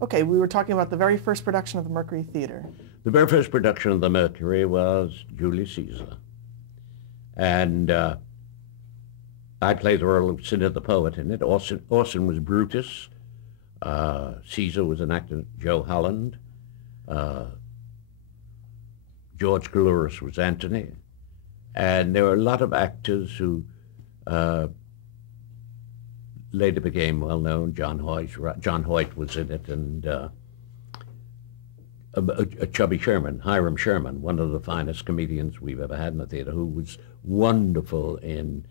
Okay, we were talking about the very first production of the Mercury Theater. The very first production of the Mercury was Julius Caesar. And I played the role of Cinna the Poet in it. Orson was Brutus. Caesar was an actor, Joe Holland. George Coulouris was Antony. And there were a lot of actors who later became well known. John Hoyt was in it, and a chubby Sherman, Hiram Sherman, one of the finest comedians we've ever had in the theater, who was wonderful in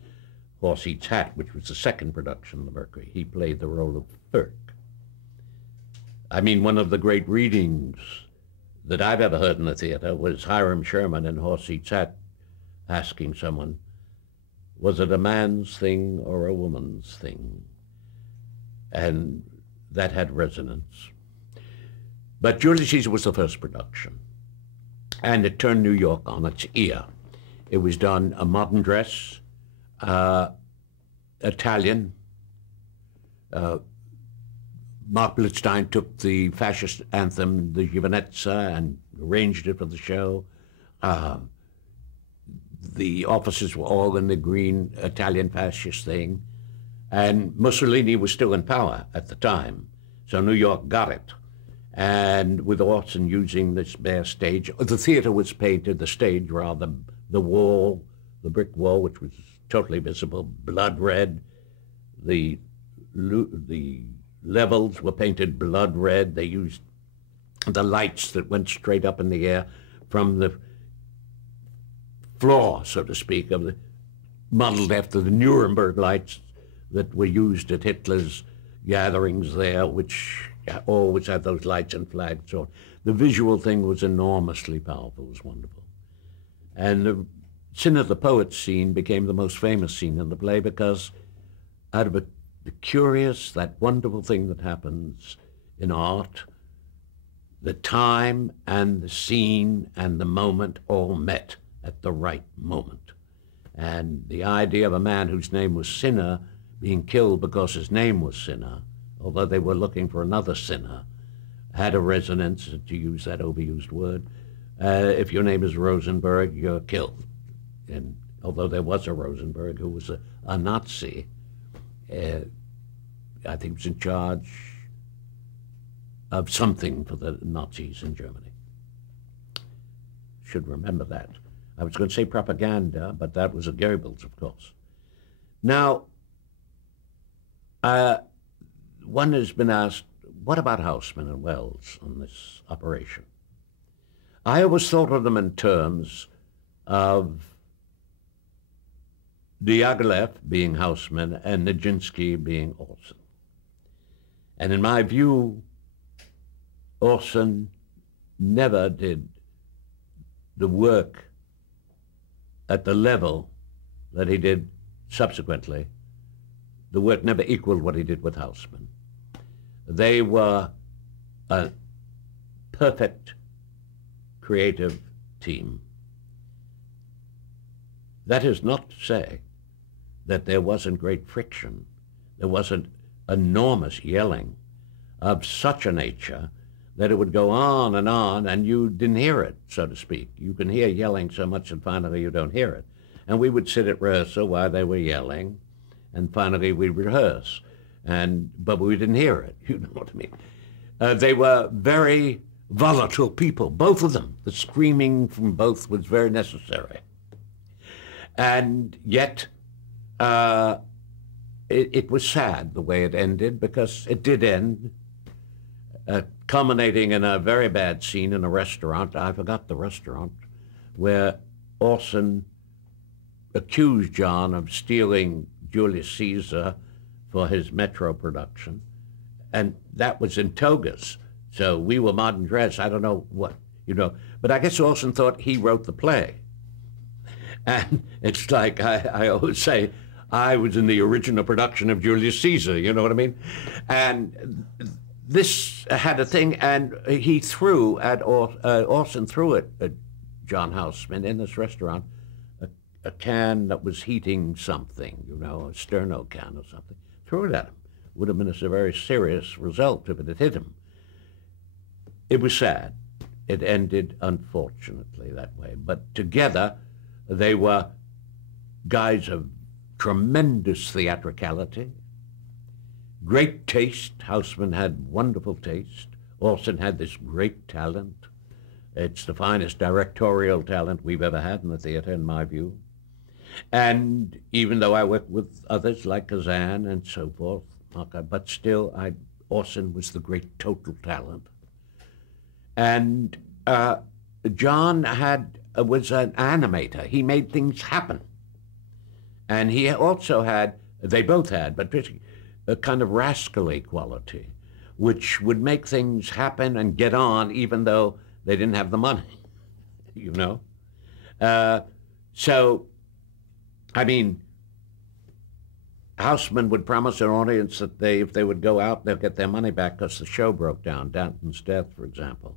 Horse Eats Hat, which was the second production of the Mercury. He played the role of Burke. I mean, one of the great readings that I've ever heard in the theater was Hiram Sherman in Horse Eats Hat asking someone, was it a man's thing or a woman's thing? And that had resonance. But Julius Caesar was the first production, and it turned New York on its ear. It was done a modern dress, Italian. Mark Blitzstein took the fascist anthem, the Giovinezza, and arranged it for the show. The officers were all in the green Italian fascist thing, and Mussolini was still in power at the time, so New York got it. And with Orson using this bare stage, the theater was painted, the stage rather, the wall, the brick wall, which was totally visible, blood red. The levels were painted blood red. They used the lights that went straight up in the air from the floor, so to speak, of the modeled after the Nuremberg lights that were used at Hitler's gatherings there, which always had those lights and flags. So the visual thing was enormously powerful. It was wonderful. And the Cinna the Poet scene became the most famous scene in the play because out of the curious, that wonderful thing that happens in art, the time and the scene and the moment all met at the right moment. And the idea of a man whose name was Cinna being killed because his name was Cinna, although they were looking for another Cinna, had a resonance, to use that overused word. If your name is Rosenberg, you're killed. And although there was a Rosenberg who was a Nazi, I think was in charge of something for the Nazis in Germany. Should remember that. I was going to say propaganda, but that was a Goebbels, of course. Now, one has been asked, what about Houseman and Wells on this operation? I always thought of them in terms of Diaghilev being Houseman and Nijinsky being Orson. And in my view, Orson never did the work at the level that he did subsequently. The work never equaled what he did with Houseman. They were a perfect creative team. That is not to say that there wasn't great friction. There wasn't enormous yelling of such a nature that it would go on and you didn't hear it, so to speak. You can hear yelling so much and finally you don't hear it. And we would sit at rehearsal while they were yelling, and finally we'd rehearse. But we didn't hear it, you know what I mean. They were very volatile people, both of them. The screaming from both was very necessary. And yet, it was sad the way it ended, because it did end, culminating in a very bad scene in a restaurant. I forgot the restaurant, where Orson accused John of stealing Julius Caesar for his Metro production. And that was in togas. So we were modern dress. I don't know what, but I guess Orson thought he wrote the play. And it's like I always say, I was in the original production of Julius Caesar, you know what I mean? And this had a thing, and he threw at, Orson threw it at John Houseman in this restaurant, a can that was heating something, a Sterno can or something. Threw it at him. Would have been a very serious result if it had hit him. It was sad. It ended, unfortunately, that way. But together, they were guys of tremendous theatricality, great taste. Houseman had wonderful taste. Orson had this great talent. It's the finest directorial talent we've ever had in the theater, in my view. And even though I worked with others like Kazan and so forth, but still, Orson was the great total talent. And John was an animator. He made things happen. And he also they both had, but a kind of rascally quality, which would make things happen and get on even though they didn't have the money, you know? So, I mean, Houseman would promise an audience that if they would go out, they'll get their money back because the show broke down, Danton's Death, for example.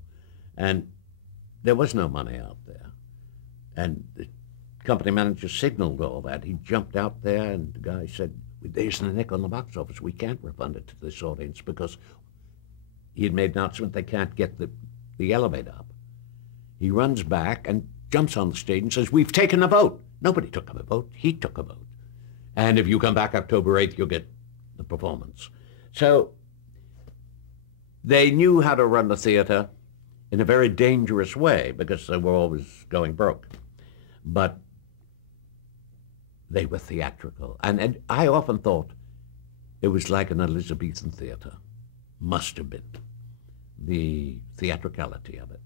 And there was no money out there. And the company manager signaled all that. He jumped out there and the guy said, there isn't a nickel in the box office. We can't refund it to this audience because he had made an announcement they can't get the elevator up. He runs back and jumps on the stage and says, we've taken a vote. Nobody took a vote. He took a vote. And if you come back October 8th, you'll get the performance. So they knew how to run the theater in a very dangerous way because they were always going broke. But they were theatrical. And I often thought it was like an Elizabethan theater. Must have been. The theatricality of it.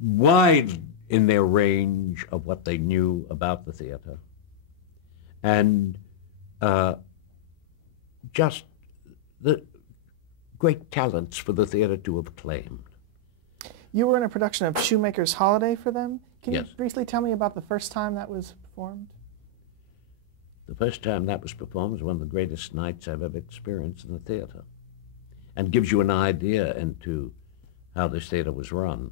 Wide in their range of what they knew about the theater. And just the great talents for the theater to have claimed. You were in a production of Shoemaker's Holiday for them. Can Yes. you briefly tell me about the first time that was performed? The first time that was performed was one of the greatest nights I've ever experienced in the theater, and gives you an idea into how this theater was run.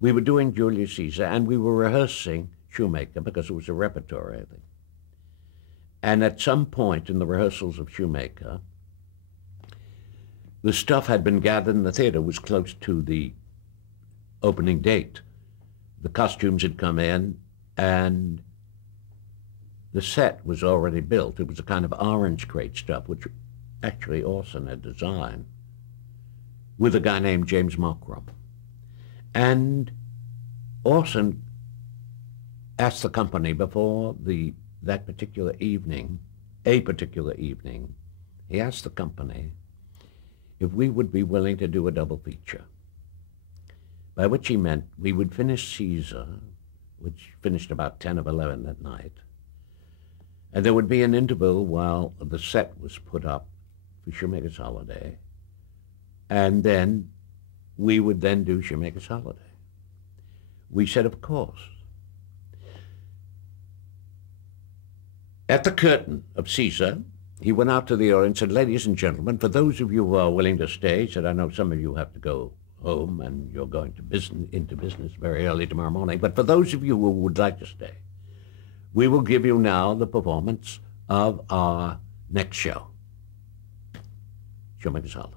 We were doing Julius Caesar, and we were rehearsing Shoemaker because it was a repertory, I think. And at some point in the rehearsals of Shoemaker, the stuff had been gathered in the theater. It was close to the opening date. The costumes had come in, and the set was already built. It was a kind of orange crate stuff, which actually Orson had designed, with a guy named James Mockram. And Orson asked the company before that particular evening, he asked the company if we would be willing to do a double feature, by which he meant we would finish Caesar, which finished about 10 of 11 that night, and there would be an interval while the set was put up for Shoemaker's Holiday, and then we would then do Shoemaker's Holiday. We said, of course. At the curtain of Caesar, he went out to the audience and said, ladies and gentlemen, for those of you who are willing to stay, he said, I know some of you have to go home and you're going to into business very early tomorrow morning, but for those of you who would like to stay, we will give you now the performance of our next show, Shoemaker's Holiday.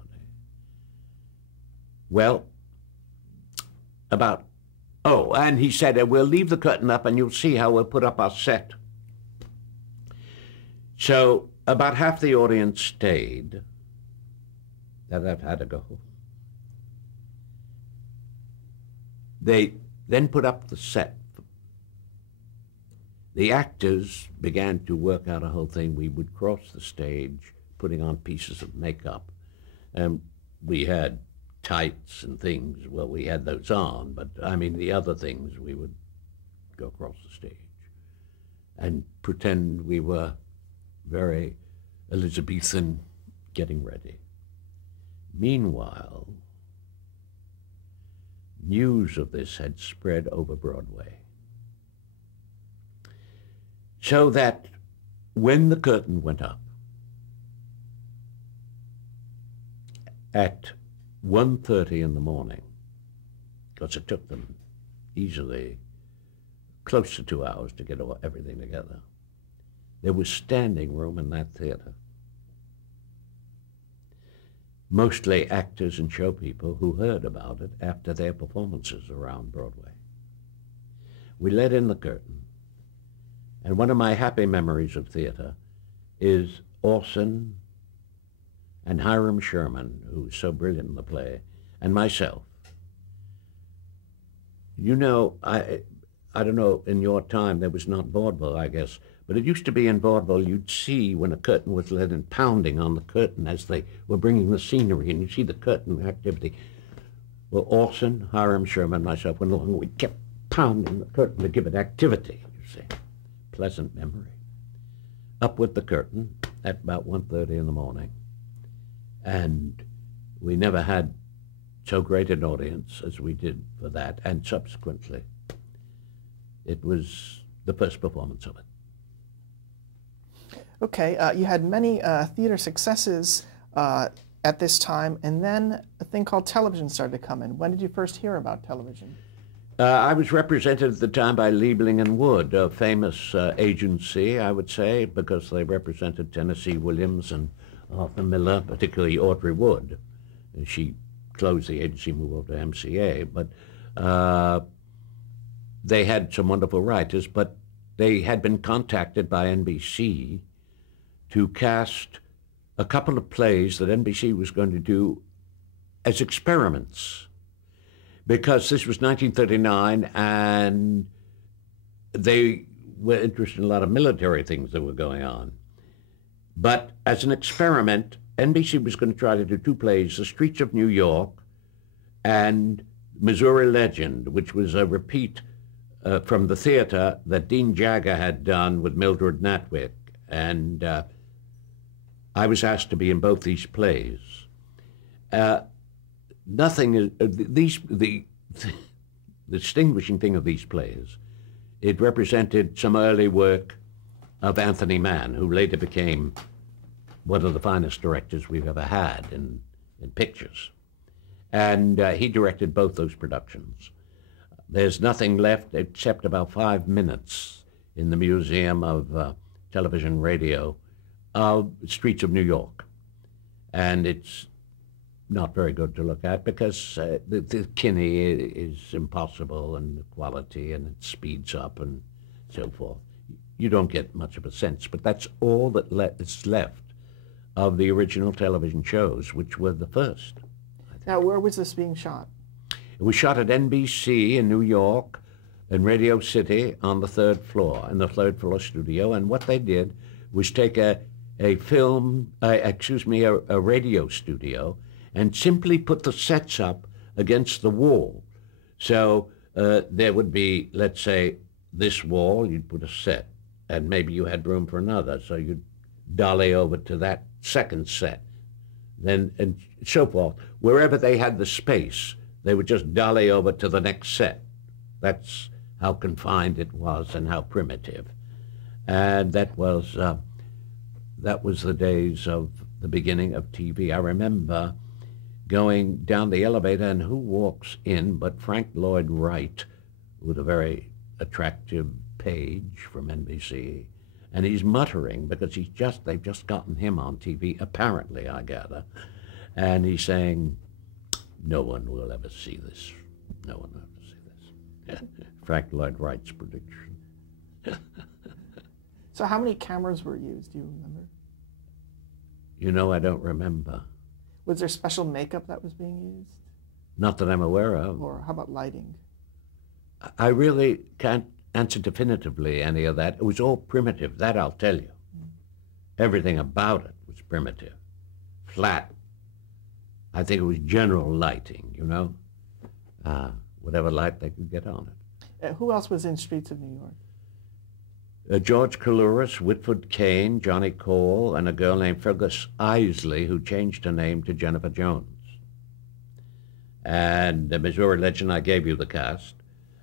Well, and he said, we'll leave the curtain up and you'll see how we'll put up our set. So about half the audience stayed. That I've had to go. They then put up the set. The actors began to work out a whole thing. We would cross the stage, putting on pieces of makeup. And we had tights and things. Well, we had those on, but I mean, the other things, we would go across the stage and pretend we were very Elizabethan getting ready. Meanwhile, news of this had spread over Broadway, so that when the curtain went up at 1:30 in the morning, because it took them easily close to 2 hours to get everything together, there was standing room in that theater. mostly actors and show people who heard about it after their performances around Broadway. We let in the curtain, and one of my happy memories of theater is Orson and Hiram Sherman, who was so brilliant in the play, and myself. You know, I don't know, in your time there was not vaudeville, I guess, but it used to be in vaudeville you'd see when a curtain was let in pounding on the curtain as they were bringing the scenery, and you'd see the curtain activity. Well, Orson, Hiram Sherman, myself went along, and we kept pounding the curtain to give it activity, you see. Pleasant memory. Up with the curtain at about 1:30 in the morning, and we never had so great an audience as we did for that, and subsequently. It was the first performance of it. Okay, you had many theater successes at this time, and then a thing called television started to come in. When did you first hear about television? I was represented at the time by Liebling and Wood, a famous agency, I would say, because they represented Tennessee Williams and Arthur Miller, particularly Audrey Wood. She closed the agency, moved over to MCA, but they had some wonderful writers, but they had been contacted by NBC to cast a couple of plays that NBC was going to do as experiments, because this was 1939 and they were interested in a lot of military things that were going on. But as an experiment, NBC was going to try to do two plays, The Streets of New York and Missouri Legend, which was a repeat from the theater that Dean Jagger had done with Mildred Natwick. And I was asked to be in both these plays. The distinguishing thing of these plays, it represented some early work of Anthony Mann, who later became one of the finest directors we've ever had in pictures. And he directed both those productions. There's nothing left except about 5 minutes in the Museum of Television Radio of Streets of New York. And it's not very good to look at because the Kinney is impossible, and the quality, and it speeds up and so forth. You don't get much of a sense, but that's all that is left of the original television shows, which were the first. Now, where was this being shot? It was shot at NBC in New York and Radio City on the third floor, in the third floor studio. And what they did was take a radio studio and simply put the sets up against the wall. So there would be, let's say, this wall, you'd put a set, and maybe you had room for another, so you'd dolly over to that second set, then and so forth. Wherever they had the space, they would just dolly over to the next set. That's how confined it was and how primitive. And that was the days of the beginning of TV. I remember going down the elevator, and who walks in but Frank Lloyd Wright, with a very attractive page from NBC, and he's muttering because they've just gotten him on TV, apparently, I gather, and he's saying, "No one will ever see this. No one will ever see this." Frank Lloyd Wright's prediction. So how many cameras were used, do you remember? You know, I don't remember. Was there special makeup that was being used? Not that I'm aware of. Or how about lighting? I really can't answer definitively any of that. It was all primitive, that I'll tell you. Everything about it was primitive, flat. I think it was general lighting, you know, whatever light they could get on it. Who else was in Streets of New York? George Coulouris, Whitford Kane, Johnny Cole, and a girl named Phyllis Isley, who changed her name to Jennifer Jones. And the Missouri Legend, I gave you the cast.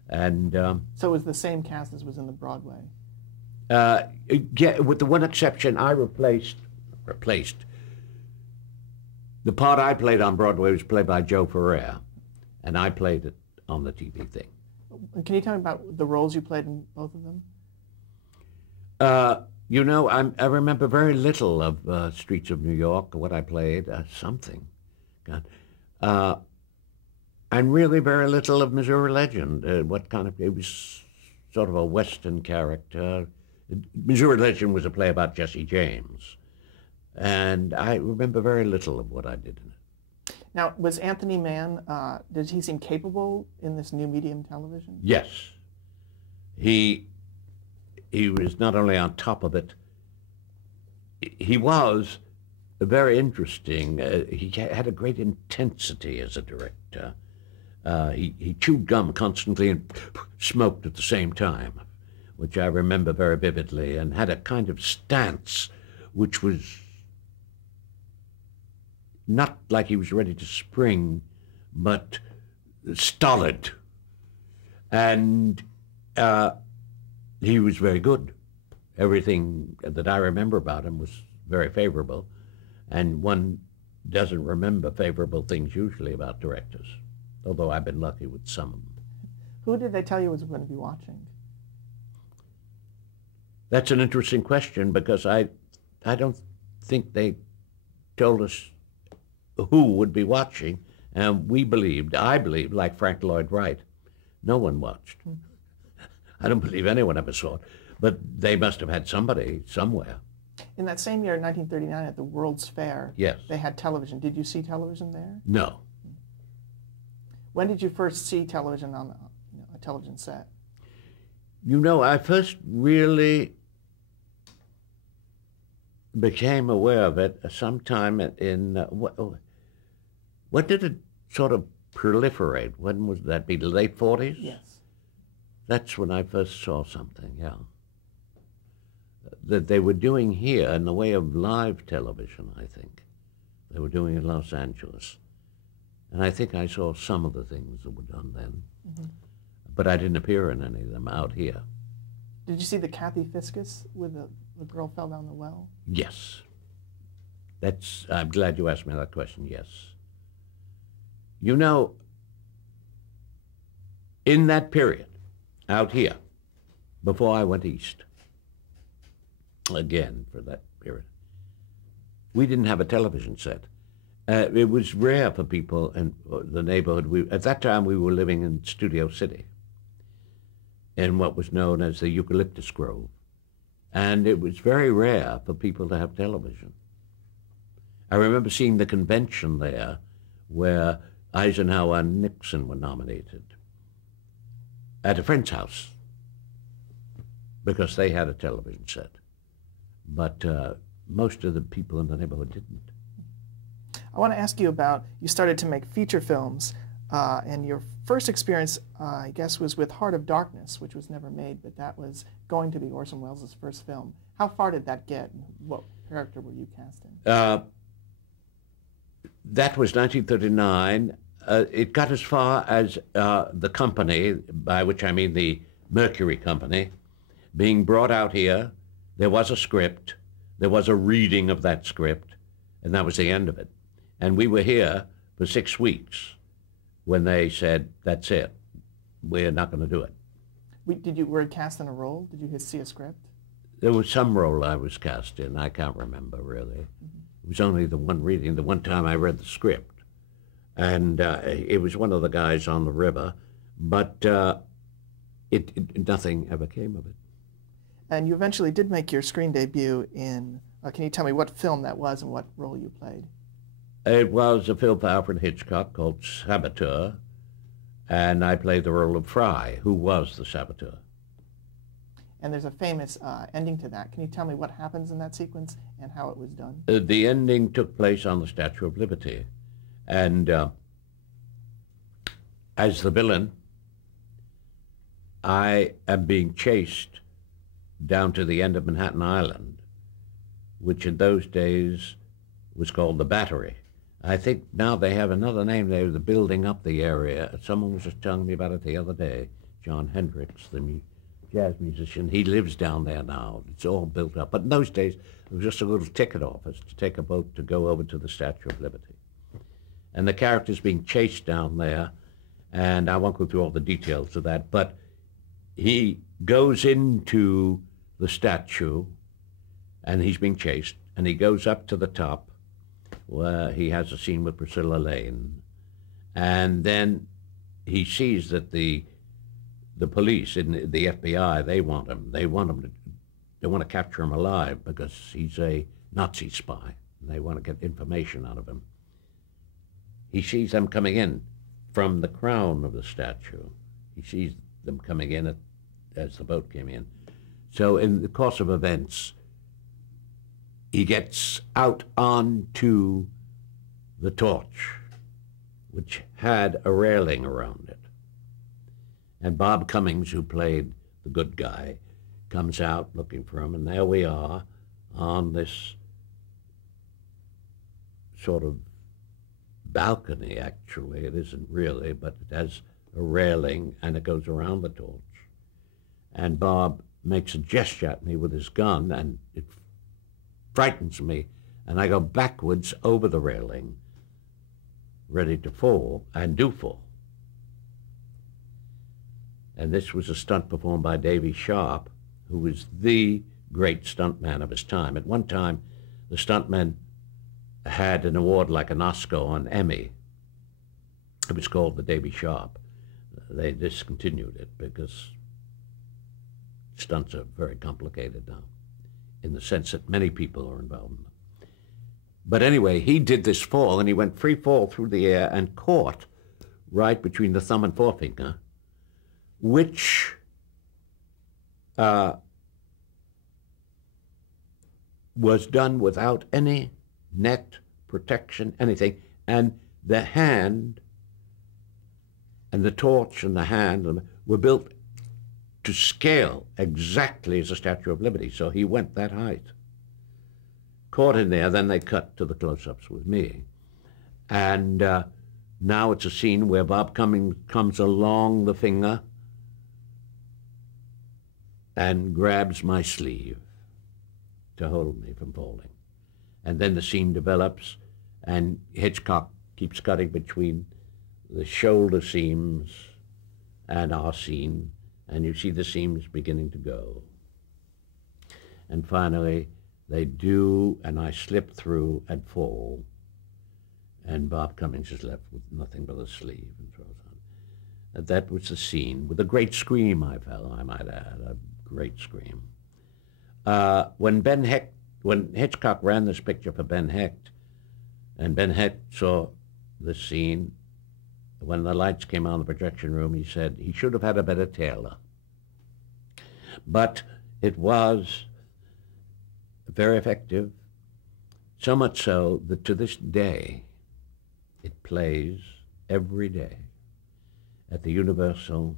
And so it was the same cast as was in the Broadway? Yeah, with the one exception, I replaced. The part I played on Broadway was played by Joe Ferrer, and I played it on the TV thing. Can you tell me about the roles you played in both of them? You know, I remember very little of Streets of New York, what I played, something. God. And really very little of Missouri Legend. What kind of, it was sort of a Western character. Missouri Legend was a play about Jesse James. And I remember very little of what I did in it. Now, was Anthony Mann, did he seem capable in this new medium television? Yes. He was not only on top of it, he was very interesting. He had a great intensity as a director. He chewed gum constantly and smoked at the same time, which I remember very vividly, and had a kind of stance which was not like he was ready to spring, but stolid. And he was very good. Everything that I remember about him was very favorable, and one doesn't remember favorable things usually about directors, although I've been lucky with some of them. Who did they tell you was going to be watching? That's an interesting question, because I don't think they told us who would be watching, and I believed, like Frank Lloyd Wright, no one watched. I don't believe anyone ever saw it, but they must have had somebody somewhere. In that same year, 1939, at the World's Fair, yes, they had television. Did you see television there? No. When did you first see television on a television set? You know, I first really became aware of it sometime in, when did it sort of proliferate? When was that? Be the late 40s? Yes. That's when I first saw something, yeah. That they were doing here in the way of live television, I think. They were doing in Los Angeles. And I think I saw some of the things that were done then. Mm-hmm. But I didn't appear in any of them out here. Did you see the Kathy Fiscus with the girl fell down the well? Yes. I'm glad you asked me that question, yes. You know, in that period, out here, before I went east, again for that period, we didn't have a television set. It was rare for people in the neighborhood. At that time, we were living in Studio City, in what was known as the Eucalyptus Grove. And it was very rare for people to have television. I remember seeing the convention there where Eisenhower and Nixon were nominated at a friend's house because they had a television set. But most of the people in the neighborhood didn't. I want to ask you about, you started to make feature films, and your first experience, I guess, was with Heart of Darkness, which was never made, but that was going to be Orson Welles' first film. How far did that get? What character were you cast in? That was 1939. It got as far as the company, by which I mean the Mercury Company, being brought out here. There was a script. There was a reading of that script, and that was the end of it. And we were here for 6 weeks when they said, that's it. We're not going to do it. Were you cast in a role? Did you see a script? There was some role I was cast in. I can't remember, really. Mm-hmm. It was only the one reading, the one time I read the script. And it was one of the guys on the river, but nothing ever came of it. And you eventually did make your screen debut in, can you tell me what film that was and what role you played? It was a film for Alfred Hitchcock called Saboteur, and I played the role of Fry, who was the saboteur. And there's a famous ending to that. Can you tell me what happens in that sequence and how it was done? The ending took place on the Statue of Liberty. And as the villain, I am being chased down to the end of Manhattan Island, which in those days was called the Battery. I think now they have another name. They were building up the area. Someone was just telling me about it the other day. John Hendricks, the jazz musician, he lives down there now. It's all built up. But in those days, it was just a little ticket office to take a boat to go over to the Statue of Liberty. And the character's being chased down there, and I won't go through all the details of that, but he goes into the statue, and he's being chased, and he goes up to the top, where he has a scene with Priscilla Lane, and then he sees that the police in the FBI, they want him to capture him alive because he's a Nazi spy. They want to get information out of him. He sees them coming in from the crown of the statue. He sees them coming in as the boat came in. So in the course of events, he gets out onto the torch, which had a railing around it. And Bob Cummings, who played the good guy, comes out looking for him, and there we are on this sort of balcony, actually. It isn't really, but it has a railing, and it goes around the torch. And Bob makes a gesture at me with his gun, and it frightens me, and I go backwards over the railing, ready to fall, and do fall. And this was a stunt performed by Davy Sharp, who was the great stuntman of his time. At one time, the stuntmen had an award like an Oscar or an Emmy. It was called the Davy Sharp. They discontinued it because stunts are very complicated now, in the sense that many people are involved in them. But anyway, he did this fall, and he went free fall through the air and caught right between the thumb and forefinger, which was done without any net protection, anything. And the hand and the torch and the hand were built to scale exactly as the Statue of Liberty. So he went that height. Caught in there, then they cut to the close-ups with me. And now it's a scene where Bob Cummings comes along the finger and grabs my sleeve to hold me from falling. And then the scene develops, and Hitchcock keeps cutting between the shoulder seams and our scene, and you see the seams beginning to go. And finally, they do, and I slip through and fall, and Bob Cummings is left with nothing but a sleeve and throws on. And that was the scene, with a great scream I fell, I might add, a great scream. When Hitchcock ran this picture for Ben Hecht, and Ben Hecht saw the scene, when the lights came on in the projection room, he said he should have had a better tailor. But it was very effective, so much so that to this day, it plays every day at the Universal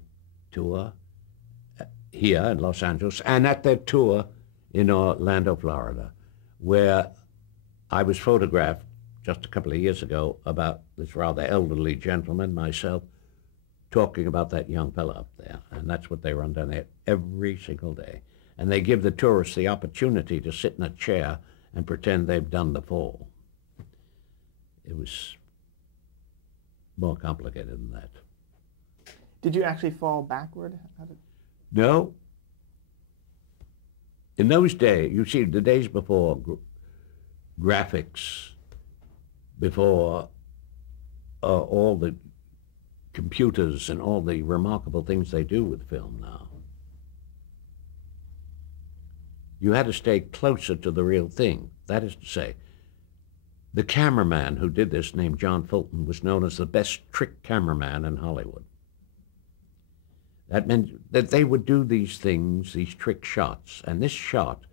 tour here in Los Angeles, and at their tour in Orlando, Florida, where I was photographed just a couple of years ago about this rather elderly gentleman, myself, talking about that young fellow up there. And that's what they run down there every single day. And they give the tourists the opportunity to sit in a chair and pretend they've done the fall. It was more complicated than that. Did you actually fall backward? No. In those days, you see, the days before graphics, before all the computers and all the remarkable things they do with film now, you had to stay closer to the real thing. That is to say, the cameraman who did this, named John Fulton, was known as the best trick cameraman in Hollywood. That meant that they would do these things, these trick shots. And this shot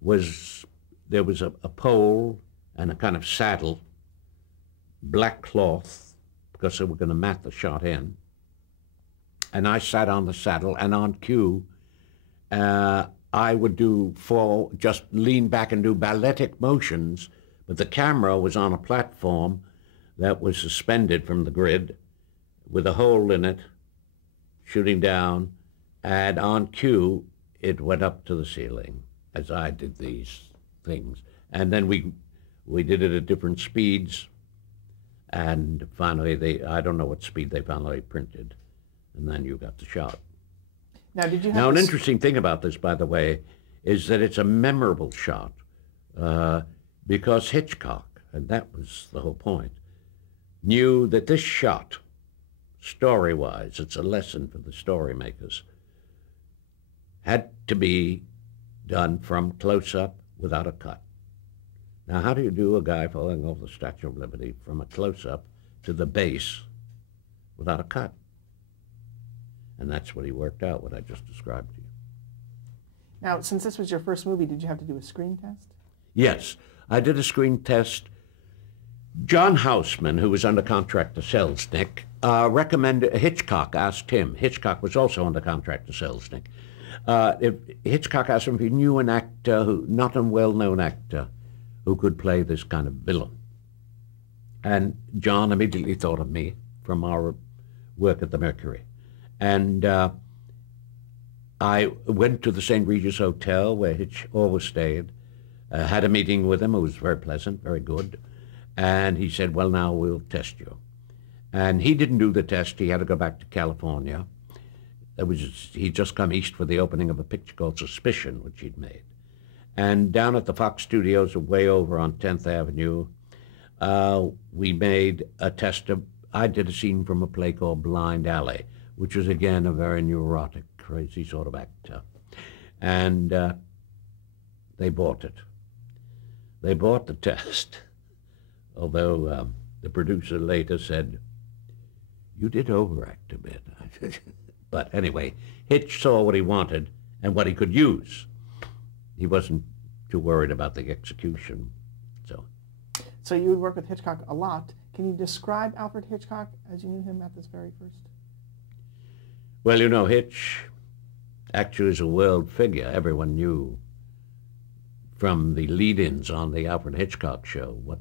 was, there was a pole and a kind of saddle, black cloth, because they were going to mat the shot in. And I sat on the saddle, and on cue, I would just lean back and do balletic motions, but the camera was on a platform that was suspended from the grid with a hole in it, shooting down, and on cue, it went up to the ceiling as I did these things. And then we did it at different speeds, and finally, I don't know what speed they finally printed, and then you got the shot. Now, did you have Now, an interesting thing about this, by the way, is that it's a memorable shot because Hitchcock, and that was the whole point, knew that this shot, story-wise, it's a lesson for the story makers, had to be done from close-up without a cut. Now, how do you do a guy falling off the Statue of Liberty from a close-up to the base without a cut? And that's what he worked out, what I just described to you. Now, since this was your first movie, did you have to do a screen test? Yes, I did a screen test. John Houseman, who was under contract to Selznick, recommended, Hitchcock asked him, Hitchcock was also under contract to Selznick, Hitchcock asked him if he knew an actor, not a well-known actor, who could play this kind of villain. And John immediately thought of me from our work at the Mercury. And I went to the St. Regis Hotel, where Hitch always stayed, had a meeting with him. It was very pleasant, very good. And he said, well, now we'll test you. And he didn't do the test. He had to go back to California. He'd just come east for the opening of a picture called Suspicion, which he'd made. And down at the Fox Studios, way over on 10th Avenue, we made a test of, I did a scene from a play called Blind Alley, which was, again, a very neurotic, crazy sort of actor. And they bought it. They bought the test, although the producer later said, you did overact a bit. But anyway, Hitch saw what he wanted and what he could use. He wasn't too worried about the execution. So you would work with Hitchcock a lot. Can you describe Alfred Hitchcock as you knew him at this very first? Well, you know, Hitch actually is a world figure. Everyone knew from the lead-ins on the Alfred Hitchcock show what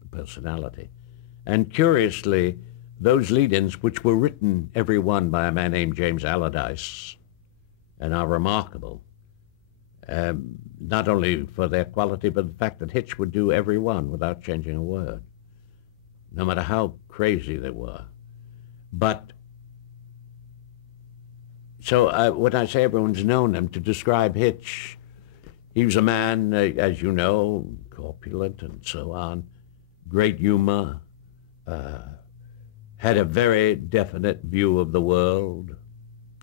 the personality. And curiously, those lead-ins, which were written, every one, by a man named James Allardyce, and are remarkable, not only for their quality, but the fact that Hitch would do every one without changing a word, no matter how crazy they were. But, so when I say everyone's known him, to describe Hitch, he was a man, as you know, corpulent and so on, great humor, had a very definite view of the world.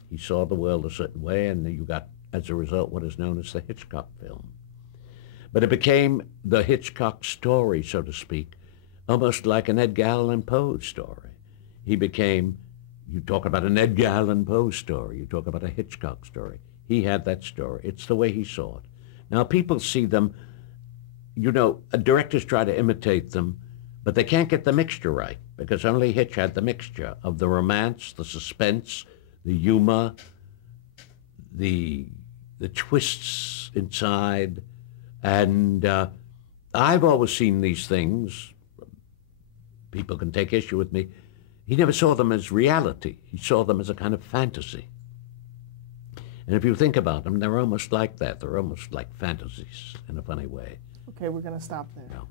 He saw the world a certain way, and you got, as a result, what is known as the Hitchcock film. But it became the Hitchcock story, so to speak, almost like an Edgar Allan Poe story. He became, you talk about an Edgar Allan Poe story, you talk about a Hitchcock story. He had that story. It's the way he saw it. Now, people see them, you know, directors try to imitate them, but they can't get the mixture right, because only Hitch had the mixture of the romance, the suspense, the humor, the twists inside. And I've always seen these things. People can take issue with me. He never saw them as reality. He saw them as a kind of fantasy. And if you think about them, they're almost like that. They're almost like fantasies in a funny way. Okay, we're going to stop there. No.